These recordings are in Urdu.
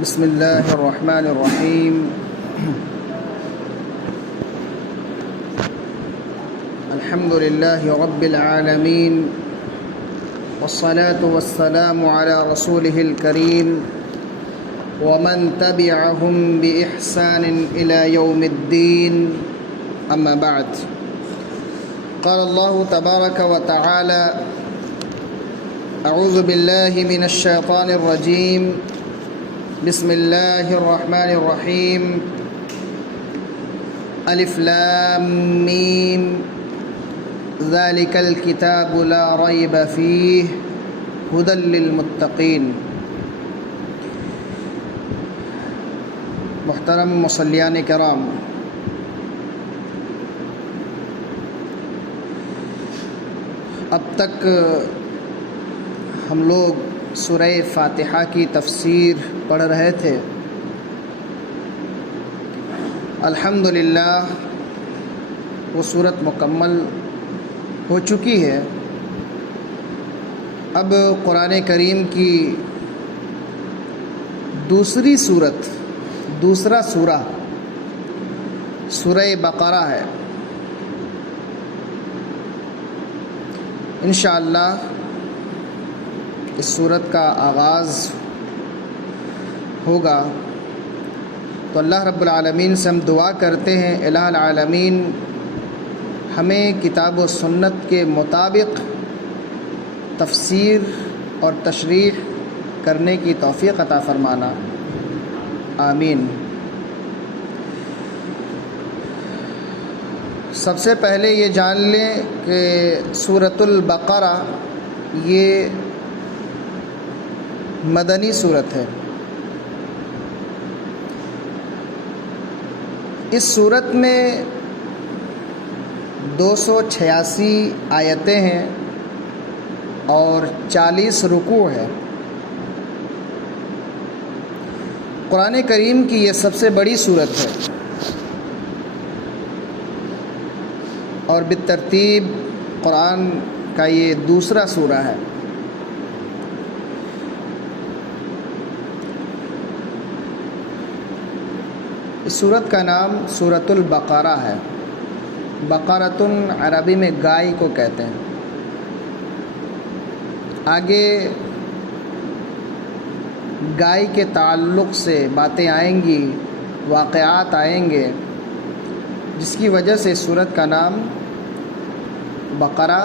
بسم الله الرحمن الرحيم. الحمد لله رب العالمين، والصلاة والسلام على رسوله الكريم ومن تبعهم بإحسان إلى يوم الدين. أما بعد، قال الله تبارك وتعالى: أعوذ بالله من الشيطان الرجيم، بسم الله الرحمن الرحيم. الف لام میم ذلك الكتاب لا ريب فيه هدى للمتقين. محترم مصلیان کرام، اب تک ہم لوگ سورہ فاتحہ کی تفسیر پڑھ رہے تھے. الحمدللہ وہ صورت مکمل ہو چکی ہے. اب قرآن کریم کی دوسری صورت، دوسرا سورہ سورہ بقرہ ہے. انشاءاللہ اس صورت کا آغاز ہوگا. تو اللہ رب العالمین سے ہم دعا کرتے ہیں، الہ العالمین ہمیں کتاب و سنت کے مطابق تفسیر اور تشریح کرنے کی توفیق عطا فرمانا. آمین. سب سے پہلے یہ جان لیں کہ سورۃ البقرہ یہ مدنی صورت ہے. اس صورت میں 286 آیتیں ہیں اور 40 رکوع ہے. قرآن کریم کی یہ سب سے بڑی صورت ہے اور بالترتیب قرآن کا یہ دوسرا سورہ ہے. اس سورت کا نام سورۃ البقرہ ہے. بقرۃن عربی میں گائے کو کہتے ہیں. آگے گائے کے تعلق سے باتیں آئیں گی، واقعات آئیں گے، جس کی وجہ سے اس سورت کا نام بقرہ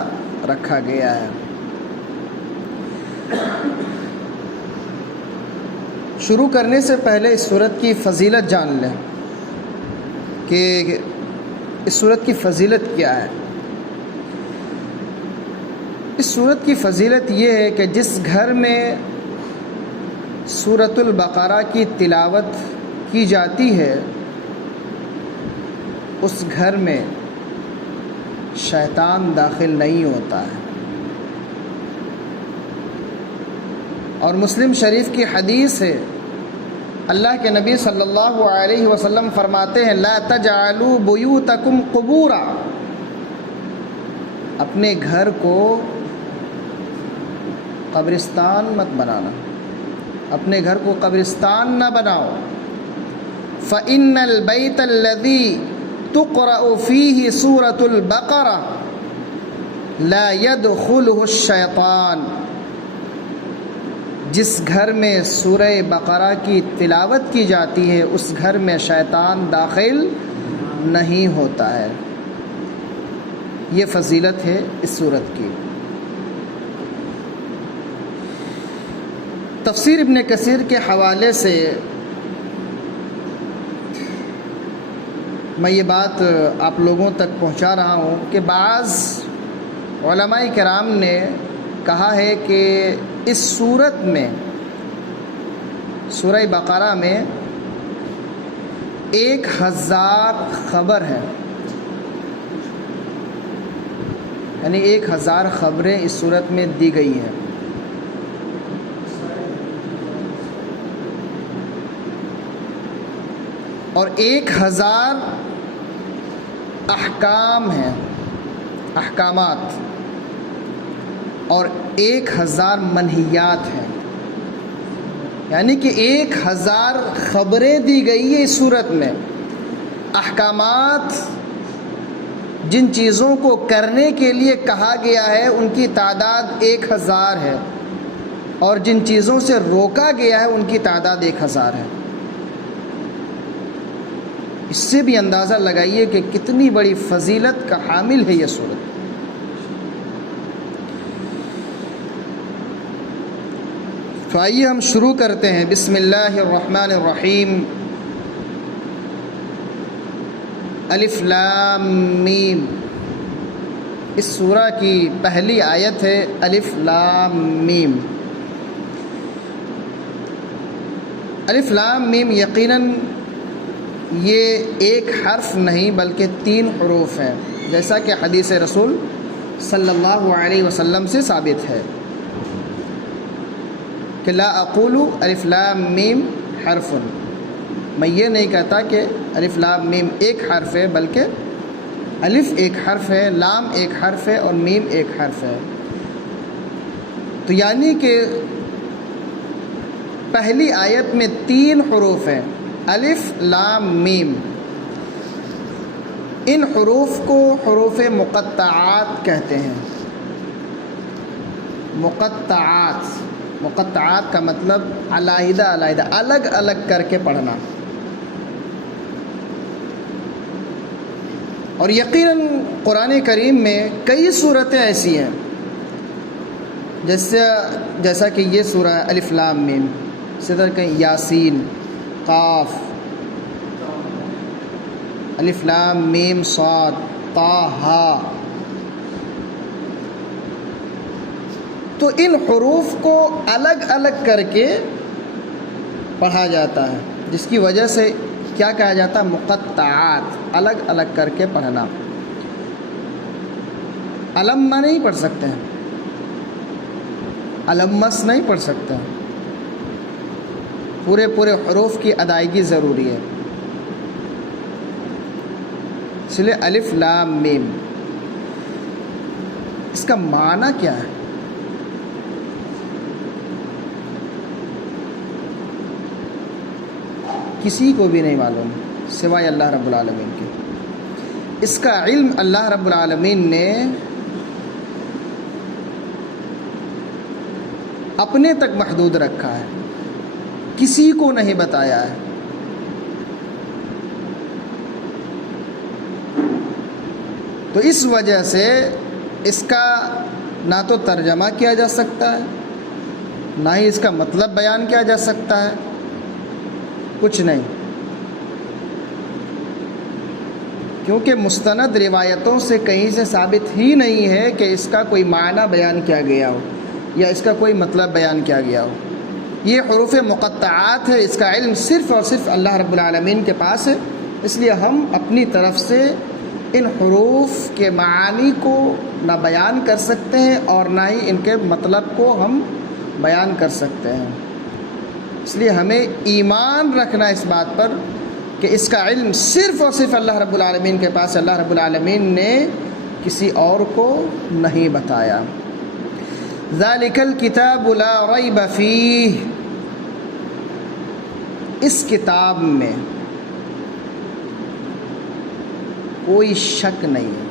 رکھا گیا ہے. شروع کرنے سے پہلے اس سورت کی فضیلت جان لیں کہ اس سورت کی فضیلت کیا ہے. اس سورت کی فضیلت یہ ہے کہ جس گھر میں سورۃ البقرہ کی تلاوت کی جاتی ہے اس گھر میں شیطان داخل نہیں ہوتا ہے. اور مسلم شریف کی حدیث ہے، اللہ کے نبی صلی اللہ علیہ وسلم فرماتے ہیں: لا تجعلوا بیوتکم قبورا. اپنے گھر کو قبرستان مت بنانا، اپنے گھر کو قبرستان نہ بناؤ. فإن البیت الذی تقرأ فیہ سورۃ البقرہ لا يدخلہ الشیطان. جس گھر میں سورہ بقرہ کی تلاوت کی جاتی ہے اس گھر میں شیطان داخل نہیں ہوتا ہے. یہ فضیلت ہے اس سورت کی. تفسیر ابن کثیر کے حوالے سے میں یہ بات آپ لوگوں تک پہنچا رہا ہوں کہ بعض علماء کرام نے کہا ہے کہ اس سورت میں، سورہ بقرہ میں 1000 خبر ہیں، یعنی 1000 خبریں اس سورت میں دی گئی ہیں. اور 1000 احکام ہیں، احکامات، اور 1000 منہیات ہیں. یعنی کہ 1000 خبریں دی گئی ہیں اس صورت میں. احکامات جن چیزوں کو کرنے کے لیے کہا گیا ہے ان کی تعداد 1000 ہے، اور جن چیزوں سے روکا گیا ہے ان کی تعداد 1000 ہے. اس سے بھی اندازہ لگائیے کہ کتنی بڑی فضیلت کا حامل ہے یہ سورت. تو آئیے ہم شروع کرتے ہیں. بسم اللہ الرحمن الرحیم. الف لام میم. اس سورہ کی پہلی آیت ہے الف لام میم. الف لام میم یقیناً یہ ایک حرف نہیں بلکہ 3 حروف ہیں، جیسا کہ حدیث رسول صلی اللہ علیہ وسلم سے ثابت ہے کہ لا اقول الف لام میم حرف. میں یہ نہیں کہتا کہ الف لام میم ایک حرف ہے، بلکہ الف ایک حرف ہے، لام ایک حرف ہے اور میم ایک حرف ہے. تو یعنی کہ پہلی آیت میں 3 حروف ہیں، الف لام میم. ان حروف کو حروف مقطعات کہتے ہیں. مقطعات کا مطلب علیحدہ علیحدہ، الگ الگ کر کے پڑھنا. اور یقیناً قرآن کریم میں کئی صورتیں ایسی ہیں جیسا کہ یہ سورہ الف لام میم، صدر کہیں یاسین، قاف، الف لام میم صاد، طٰہٰ. تو ان حروف کو الگ الگ کر کے پڑھا جاتا ہے، جس کی وجہ سے کیا کہا جاتا ہے؟ مقطعات، الگ الگ کر کے پڑھنا. علمہ نہیں پڑھ سکتے ہیں، علمس نہیں پڑھ سکتے ہیں. پورے حروف کی ادائیگی ضروری ہے. اس لیے الف لام میم. اس کا معنی کیا ہے؟ کسی کو بھی نہیں معلوم سوائے اللہ رب العالمین کے. اس کا علم اللہ رب العالمین نے اپنے تک محدود رکھا ہے، کسی کو نہیں بتایا ہے. تو اس وجہ سے اس کا نہ تو ترجمہ کیا جا سکتا ہے، نہ ہی اس کا مطلب بیان کیا جا سکتا ہے، کچھ نہیں. کیونکہ مستند روایتوں سے کہیں سے ثابت ہی نہیں ہے کہ اس کا کوئی معنی بیان کیا گیا ہو یا اس کا کوئی مطلب بیان کیا گیا ہو. یہ حروف مقطعات ہے، اس کا علم صرف اور صرف اللہ رب العالمین کے پاس ہے. اس لیے ہم اپنی طرف سے ان حروف کے معانی کو نہ بیان کر سکتے ہیں اور نہ ہی ان کے مطلب کو ہم بیان کر سکتے ہیں. اس لیے ہمیں ایمان رکھنا اس بات پر کہ اس کا علم صرف اور صرف اللہ رب العالمین کے پاس. اللہ رب العالمین نے کسی اور کو نہیں بتایا. ذالک الکتاب لا ریب فیہ. اس کتاب میں کوئی شک نہیں ہے،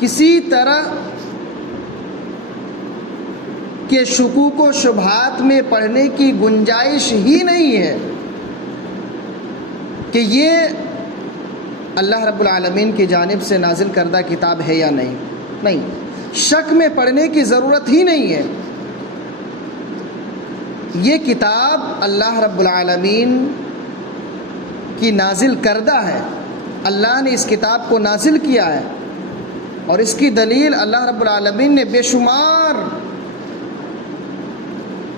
کسی طرح کے شکوک و شبہات میں پڑھنے کی گنجائش ہی نہیں ہے کہ یہ اللہ رب العالمین کی جانب سے نازل کردہ کتاب ہے یا نہیں. نہیں، شک میں پڑھنے کی ضرورت ہی نہیں ہے. یہ کتاب اللہ رب العالمین کی نازل کردہ ہے. اللہ نے اس کتاب کو نازل کیا ہے، اور اس کی دلیل اللہ رب العالمین نے بے شمار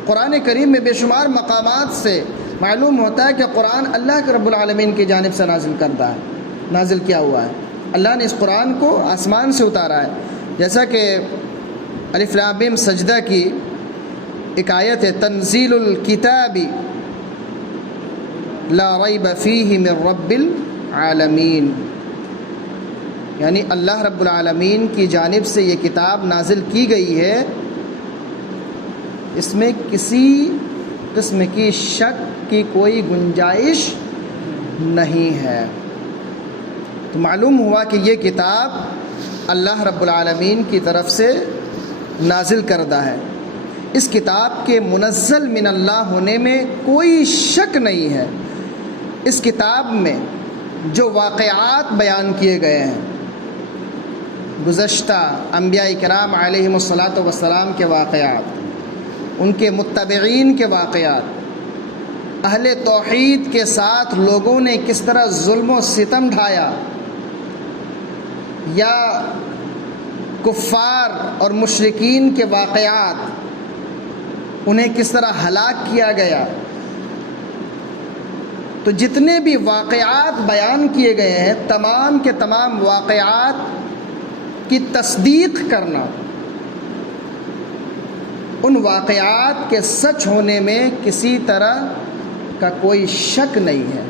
قرآن کریم میں بے شمار مقامات سے معلوم ہوتا ہے کہ قرآن اللہ کے رب العالمین کی جانب سے نازل کردہ ہے، نازل کیا ہوا ہے. اللہ نے اس قرآن کو آسمان سے اتارا ہے. جیسا کہ الف لام میم سجدہ کی ایک آیت ہے، تنزیل الکتاب لا ریب فیہ من رب العالمین. یعنی اللہ رب العالمین کی جانب سے یہ کتاب نازل کی گئی ہے اس میں کسی قسم کی شک کی کوئی گنجائش نہیں ہے۔ تو معلوم ہوا کہ یہ کتاب اللہ رب العالمین کی طرف سے نازل کردہ ہے۔ اس کتاب کے منزل من اللہ ہونے میں کوئی شک نہیں ہے۔ اس کتاب میں جو واقعات بیان کیے گئے ہیں، گزشتہ انبیاء کرام علیہم الصلاۃ والسلام کے واقعات، ان کے متبعین کے واقعات، اہل توحید کے ساتھ لوگوں نے کس طرح ظلم و ستم ڈھایا، یا کفار اور مشرکین کے واقعات، انہیں کس طرح ہلاک کیا گیا، تو جتنے بھی واقعات بیان کیے گئے ہیں تمام کے تمام واقعات کی تصدیق کرنا، ان واقعات کے سچ ہونے میں کسی طرح کا کوئی شک نہیں ہے،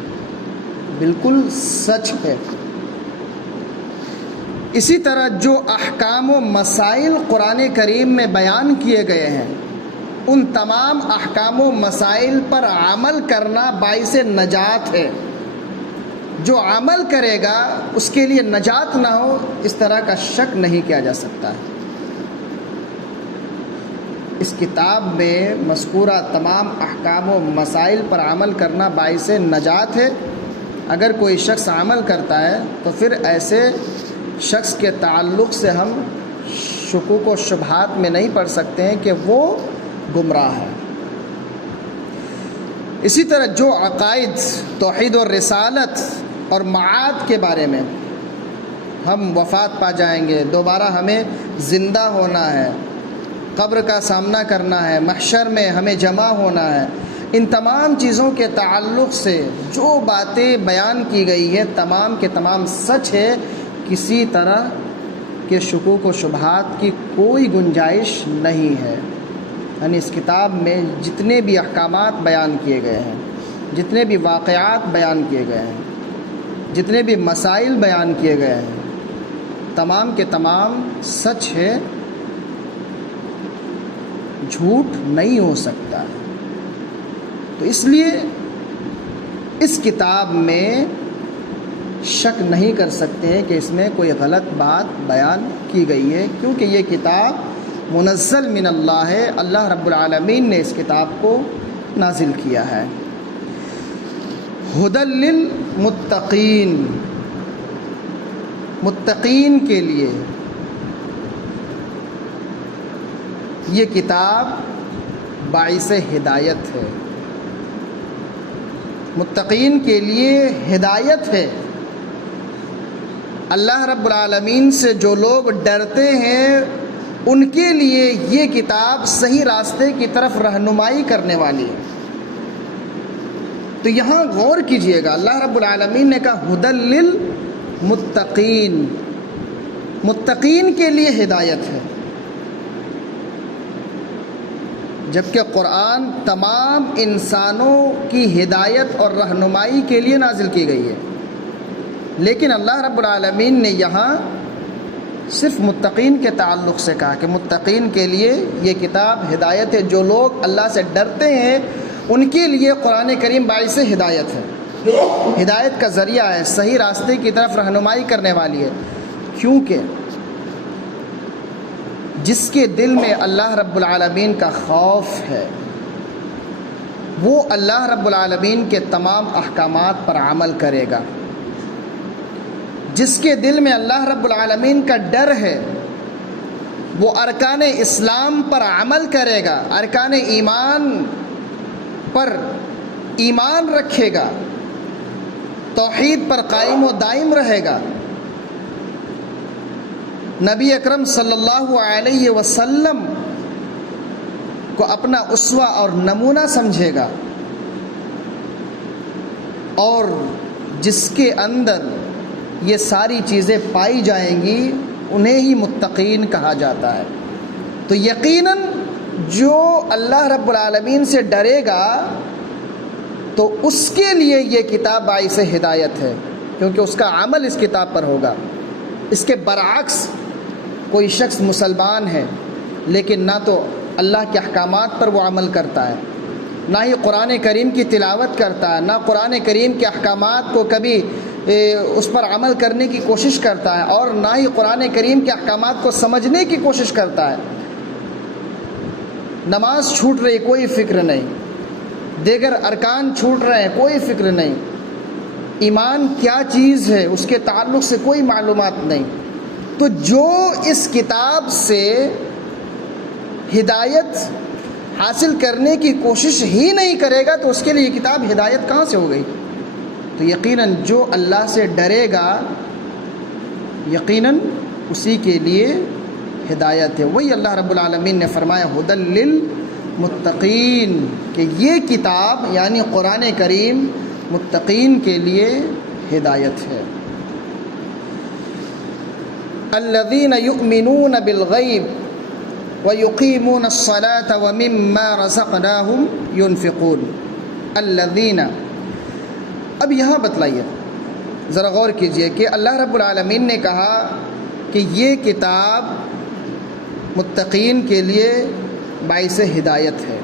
بالکل سچ ہے۔ اسی طرح جو احکام و مسائل قرآن کریم میں بیان کیے گئے ہیں، ان تمام احکام و مسائل پر عمل کرنا باعث نجات ہے۔ جو عمل کرے گا اس کے لیے نجات نہ ہو، اس طرح کا شک نہیں کیا جا سکتا ہے۔ اس کتاب میں مذکورہ تمام احکام و مسائل پر عمل کرنا باعث نجات ہے۔ اگر کوئی شخص عمل کرتا ہے تو پھر ایسے شخص کے تعلق سے ہم شکوک و شبہات میں نہیں پڑ سکتے ہیں کہ وہ گمراہ ہے۔ اسی طرح جو عقائد توحید و رسالت اور معاد کے بارے میں، ہم وفات پا جائیں گے، دوبارہ ہمیں زندہ ہونا ہے، قبر کا سامنا کرنا ہے، محشر میں ہمیں جمع ہونا ہے، ان تمام چیزوں کے تعلق سے جو باتیں بیان کی گئی ہے تمام کے تمام سچ ہے، کسی طرح کے شکوک و شبہات کی کوئی گنجائش نہیں ہے۔ یعنی اس کتاب میں جتنے بھی احکامات بیان کیے گئے ہیں، جتنے بھی واقعات بیان کیے گئے ہیں، جتنے بھی مسائل بیان کیے گئے ہیں، تمام کے تمام سچ ہے، جھوٹ نہیں ہو سکتا۔ تو اس لیے اس کتاب میں شک نہیں کر سکتے ہیں کہ اس میں کوئی غلط بات بیان کی گئی ہے، کیونکہ یہ کتاب منزل من اللہ ہے، اللہ رب العالمین نے اس کتاب کو نازل کیا ہے۔ ھدی للمتقین، متقین کے لیے یہ کتاب باعث ہدایت ہے، متقین کے لیے ہدایت ہے۔ اللہ رب العالمین سے جو لوگ ڈرتے ہیں ان کے لیے یہ کتاب صحیح راستے کی طرف رہنمائی کرنے والی ہے۔ تو یہاں غور کیجئے گا، اللہ رب العالمین نے کہا ھدی للمتقین، متقین کے لیے ہدایت ہے، جبکہ قرآن تمام انسانوں کی ہدایت اور رہنمائی کے لیے نازل کی گئی ہے، لیکن اللہ رب العالمین نے یہاں صرف متقین کے تعلق سے کہا کہ متقین کے لیے یہ کتاب ہدایت ہے، جو لوگ اللہ سے ڈرتے ہیں ان کے لیے قرآن کریم باعث ہدایت ہے، ہدایت کا ذریعہ ہے، صحیح راستے کی طرف رہنمائی کرنے والی ہے۔ کیونکہ جس کے دل میں اللہ رب العالمین کا خوف ہے وہ اللہ رب العالمین کے تمام احکامات پر عمل کرے گا، جس کے دل میں اللہ رب العالمین کا ڈر ہے وہ ارکان اسلام پر عمل کرے گا، ارکان ایمان پر ایمان رکھے گا، توحید پر قائم و دائم رہے گا، نبی اکرم صلی اللہ علیہ وسلم کو اپنا اسوہ اور نمونہ سمجھے گا، اور جس کے اندر یہ ساری چیزیں پائی جائیں گی انہیں ہی متقین کہا جاتا ہے۔ تو یقیناً جو اللہ رب العالمین سے ڈرے گا تو اس کے لیے یہ کتاب باعث ہدایت ہے، کیونکہ اس کا عمل اس کتاب پر ہوگا۔ اس کے برعکس کوئی شخص مسلمان ہے لیکن نہ تو اللہ کے احکامات پر وہ عمل کرتا ہے، نہ ہی قرآن کریم کی تلاوت کرتا ہے، نہ قرآن کریم کے احکامات کو کبھی اس پر عمل کرنے کی کوشش کرتا ہے، اور نہ ہی قرآن کریم کے احکامات کو سمجھنے کی کوشش کرتا ہے۔ نماز چھوٹ رہی، کوئی فکر نہیں، دیگر ارکان چھوٹ رہے ہیں، کوئی فکر نہیں، ایمان کیا چیز ہے اس کے تعلق سے کوئی معلومات نہیں۔ تو جو اس کتاب سے ہدایت حاصل کرنے کی کوشش ہی نہیں کرے گا تو اس کے لیے یہ کتاب ہدایت کہاں سے ہو گئی؟ تو یقیناً جو اللہ سے ڈرے گا یقیناً اسی کے لیے ہدایت ہے۔ وہی اللہ رب العالمین نے فرمایا ھدی للمتقین، کہ یہ کتاب یعنی قرآن کریم متقین کے لیے ہدایت ہے۔ الذین یؤمنون بالغیب وَيُقِيمُونَ الصَّلَاةَ وَمِمَّا رَزَقْنَاهُمْ يُنْفِقُونَ الَّذِينَ۔ اب یہاں بتلائیے، ذرا غور کیجئے کہ اللہ رب العالمین نے کہا کہ یہ کتاب متقین کے لیے باعث ہدایت ہے،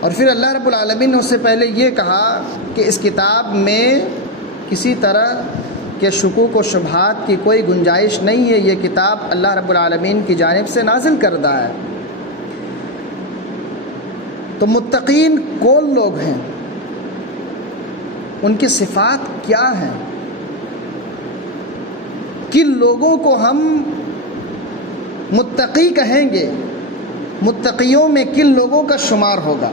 اور پھر اللہ رب العالمین نے اس سے پہلے یہ کہا کہ اس کتاب میں کسی طرح کہ شکوک و شبہات کی کوئی گنجائش نہیں ہے، یہ کتاب اللہ رب العالمین کی جانب سے نازل کردہ ہے۔ تو متقین کون لوگ ہیں؟ ان کی صفات کیا ہیں؟ کن لوگوں کو ہم متقی کہیں گے؟ متقیوں میں کن لوگوں کا شمار ہوگا؟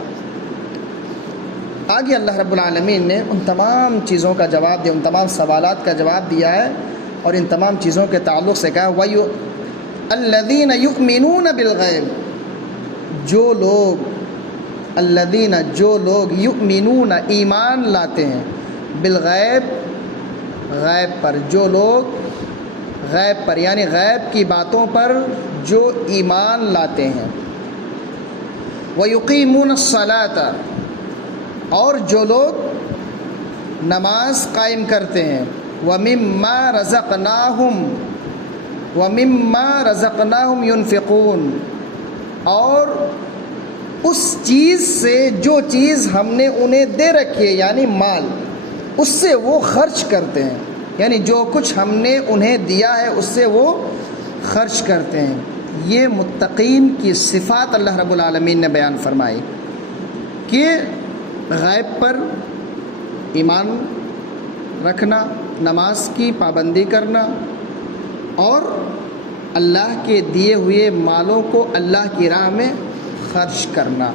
آگے اللہ رب العالمین نے ان تمام چیزوں کا جواب دیا، ان تمام سوالات کا جواب دیا ہے، اور ان تمام چیزوں کے تعلق سے کہا الذین یؤمنون بالغیب، جو لوگ یؤمنون ایمان لاتے ہیں، بالغیب غیب پر، جو لوگ غیب پر یعنی غیب کی باتوں پر جو ایمان لاتے ہیں، وَيُقِيمُونَ الصَّلَاةَ، اور جو لوگ نماز قائم کرتے ہیں، وَمِمَّا رَزَقْنَاهُمْ يُنْفِقُونَ، اور اس چیز سے جو چیز ہم نے انہیں دے رکھی ہے یعنی مال، اس سے وہ خرچ کرتے ہیں، یعنی جو کچھ ہم نے انہیں دیا ہے اس سے وہ خرچ کرتے ہیں۔ یہ متقین کی صفات اللہ رب العالمین نے بیان فرمائی کہ غیب پر ایمان رکھنا، نماز کی پابندی کرنا، اور اللہ کے دیے ہوئے مالوں کو اللہ کی راہ میں خرچ کرنا۔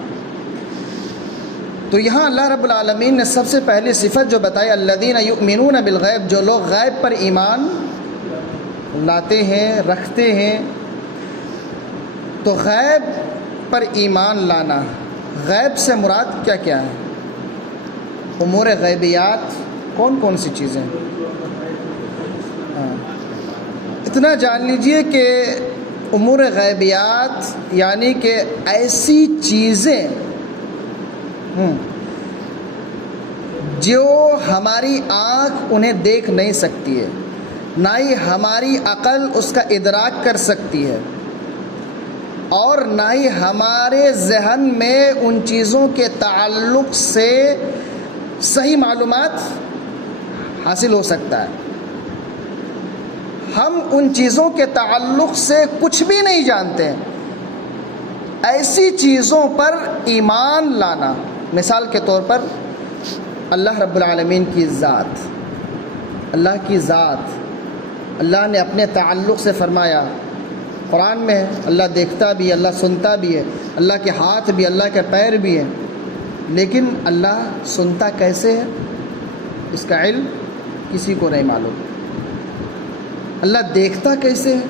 تو یہاں اللہ رب العالمین نے سب سے پہلی صفت جو بتائی، الذین یؤمنون بالغیب، جو لوگ غیب پر ایمان لاتے ہیں، رکھتے ہیں۔ تو غیب پر ایمان لانا، غیب سے مراد کیا کیا ہے؟ امور غیبیات کون کون سی چیزیں؟ اتنا جان لیجئے کہ امور غیبیات یعنی کہ ایسی چیزیں جو ہماری آنکھ انہیں دیکھ نہیں سکتی ہے، نہ ہی ہماری عقل اس کا ادراک کر سکتی ہے، اور نہ ہی ہمارے ذہن میں ان چیزوں کے تعلق سے صحیح معلومات حاصل ہو سکتا ہے۔ ہم ان چیزوں کے تعلق سے کچھ بھی نہیں جانتے ہیں۔ ایسی چیزوں پر ایمان لانا، مثال کے طور پر اللہ رب العالمین کی ذات، اللہ نے اپنے تعلق سے فرمایا، قرآن میں ہے، اللہ دیکھتا بھی ہے، اللہ سنتا بھی ہے، اللہ کے ہاتھ بھی، اللہ کے پیر بھی ہیں، لیکن اللہ سنتا کیسے ہے اس کا علم کسی کو نہیں معلوم۔ اللہ دیکھتا کیسے ہے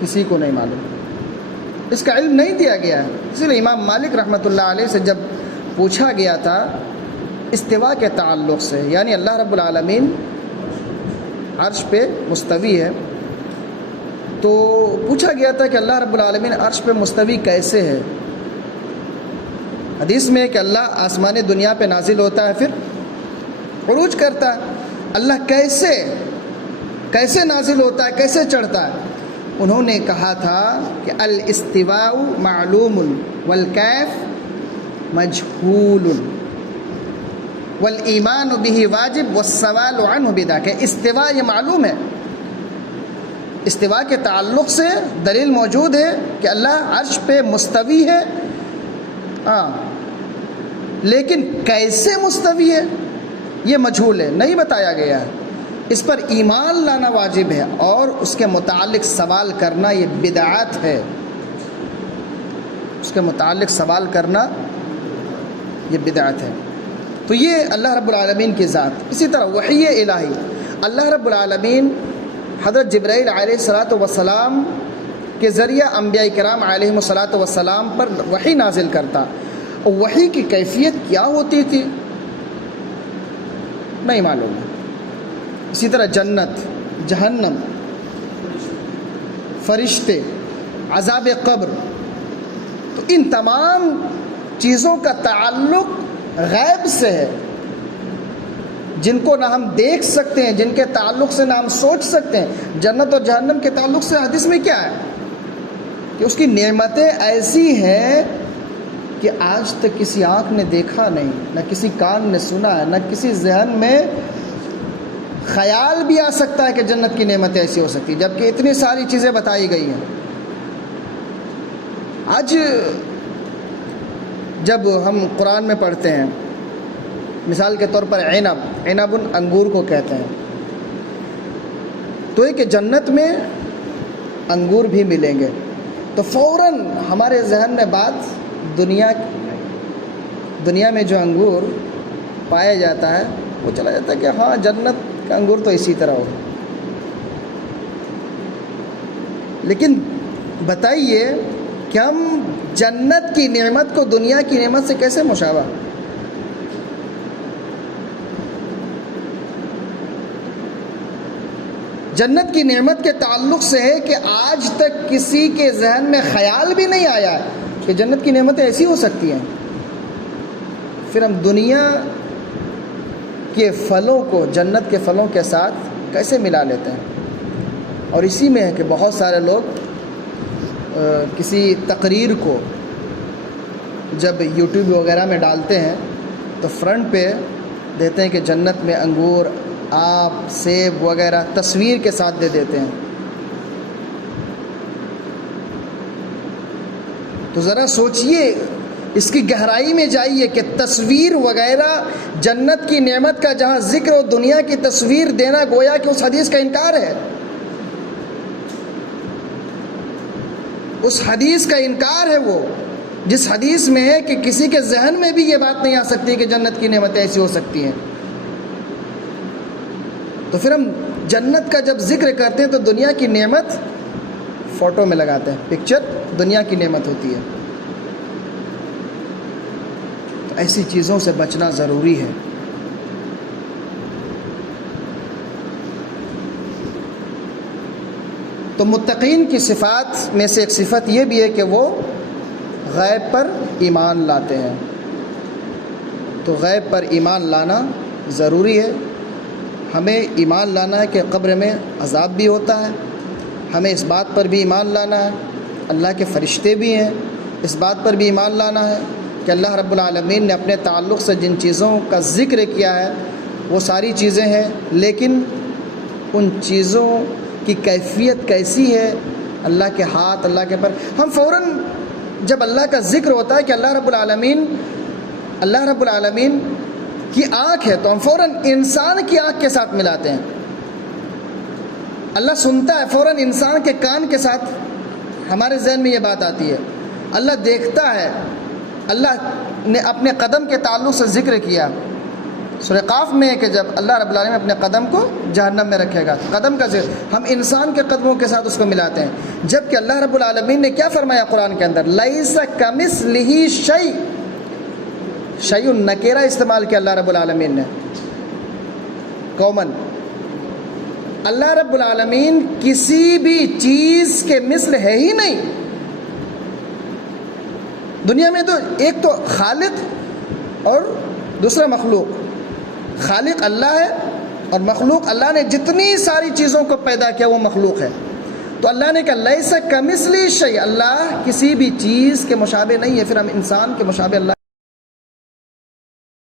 کسی کو نہیں معلوم، اس کا علم نہیں دیا گیا ہے۔ اسی لیے امام مالک رحمۃ اللہ علیہ سے جب پوچھا گیا تھا استوا کے تعلق سے، یعنی اللہ رب العالمین عرش پہ مستوی ہے، تو پوچھا گیا تھا کہ اللہ رب العالمین عرش پہ مستوی کیسے ہے؟ حدیث میں کہ اللہ آسمان دنیا پہ نازل ہوتا ہے، پھر عروج کرتا ہے۔ اللہ کیسے نازل ہوتا ہے، کیسے چڑھتا ہے؟ انہوں نے کہا تھا کہ الاستواء معلوم والکیف مجہول والایمان به واجب والسوال عنہ بدعہ، کہ استواء یہ معلوم ہے، استواء کے تعلق سے دلیل موجود ہے کہ اللہ عرش پہ مستوی ہے، لیکن کیسے مستوی ہے یہ مجہول ہے، نہیں بتایا گیا ہے، اس پر ایمان لانا واجب ہے اور اس کے متعلق سوال کرنا یہ بدعت ہے، اس کے متعلق سوال کرنا یہ بدعت ہے۔ تو یہ اللہ رب العالمین کی ذات۔ اسی طرح وحی الہی، اللہ رب العالمین حضرت جبرائیل علیہ الصلاۃ والسلام کے ذریعہ انبیاء کرام علیہ الصلاۃ والسلام پر وحی نازل کرتا، اور وحی کی کیفیت کیا ہوتی تھی نہیں معلوم ہے۔ اسی طرح جنت، جہنم، فرشتے، عذاب قبر، تو ان تمام چیزوں کا تعلق غیب سے ہے، جن کو نہ ہم دیکھ سکتے ہیں، جن کے تعلق سے نہ ہم سوچ سکتے ہیں۔ جنت اور جہنم کے تعلق سے حدیث میں کیا ہے کہ اس کی نعمتیں ایسی ہیں کہ آج تک کسی آنکھ نے دیکھا نہیں، نہ کسی کان نے سنا ہے، نہ کسی ذہن میں خیال بھی آ سکتا ہے کہ جنت کی نعمتیں ایسی ہو سکتی، جبکہ اتنی ساری چیزیں بتائی گئی ہیں۔ آج جب ہم قرآن میں پڑھتے ہیں، مثال کے طور پر عنب انگور کو کہتے ہیں، تو یہ کہ جنت میں انگور بھی ملیں گے، تو فوراً ہمارے ذہن میں بات دنیا میں جو انگور پایا جاتا ہے وہ چلا جاتا ہے کہ ہاں جنت کا انگور تو اسی طرح ہو۔ لیکن بتائیے کہ ہم جنت کی نعمت کو دنیا کی نعمت سے کیسے مشابہ؟ جنت کی نعمت کے تعلق سے ہے کہ آج تک کسی کے ذہن میں خیال بھی نہیں آیا کہ جنت کی نعمتیں ایسی ہو سکتی ہیں، پھر ہم دنیا کے پھلوں کو جنت کے پھلوں کے ساتھ کیسے ملا لیتے ہیں؟ اور اسی میں ہے کہ بہت سارے لوگ کسی تقریر کو جب یوٹیوب وغیرہ میں ڈالتے ہیں تو فرنٹ پہ دیتے ہیں کہ جنت میں انگور، آم، سیب وغیرہ تصویر کے ساتھ دے دیتے ہیں۔ تو ذرا سوچئے، اس کی گہرائی میں جائیے کہ تصویر وغیرہ جنت کی نعمت کا جہاں ذکر ہو، دنیا کی تصویر دینا گویا کہ اس حدیث کا انکار ہے، اس حدیث کا انکار ہے، وہ جس حدیث میں ہے کہ کسی کے ذہن میں بھی یہ بات نہیں آ سکتی کہ جنت کی نعمتیں ایسی ہو سکتی ہیں۔ تو پھر ہم جنت کا جب ذکر کرتے ہیں تو دنیا کی نعمت فوٹو میں لگاتے ہیں، پکچر دنیا کی نعمت ہوتی ہے۔ تو ایسی چیزوں سے بچنا ضروری ہے۔ تو متقین کی صفات میں سے ایک صفت یہ بھی ہے کہ وہ غیب پر ایمان لاتے ہیں۔ تو غیب پر ایمان لانا ضروری ہے۔ ہمیں ایمان لانا ہے کہ قبر میں عذاب بھی ہوتا ہے، ہمیں اس بات پر بھی ایمان لانا ہے اللہ کے فرشتے بھی ہیں، اس بات پر بھی ایمان لانا ہے کہ اللہ رب العالمین نے اپنے تعلق سے جن چیزوں کا ذکر کیا ہے وہ ساری چیزیں ہیں، لیکن ان چیزوں کی کیفیت کیسی ہے، اللہ کے ہاتھ، اللہ کے پر، ہم فوراً جب اللہ کا ذکر ہوتا ہے کہ اللہ رب العالمین کی آنکھ ہے تو ہم فوراً انسان کی آنکھ کے ساتھ ملاتے ہیں۔ اللہ سنتا ہے، فوراً انسان کے کان کے ساتھ ہمارے ذہن میں یہ بات آتی ہے۔ اللہ دیکھتا ہے، اللہ نے اپنے قدم کے تعلق سے ذکر کیا، سورہ قاف میں ہے کہ جب اللہ رب العالمین اپنے قدم کو جہنم میں رکھے گا، قدم کا ذکر ہم انسان کے قدموں کے ساتھ اس کو ملاتے ہیں، جبکہ اللہ رب العالمین نے کیا فرمایا قرآن کے اندر؟ لیس کمثلہ شیء، شیء نکیرہ استعمال کیا اللہ رب العالمین نے، قومن، اللہ رب العالمین کسی بھی چیز کے مثل ہے ہی نہیں۔ دنیا میں تو ایک تو خالق اور دوسرا مخلوق، خالق اللہ ہے اور مخلوق، اللہ نے جتنی ساری چیزوں کو پیدا کیا وہ مخلوق ہے، تو اللہ نے کہا لیس کمثلہ شیء، اللہ کسی بھی چیز کے مشابہ نہیں ہے، پھر ہم انسان کے مشابہ اللہ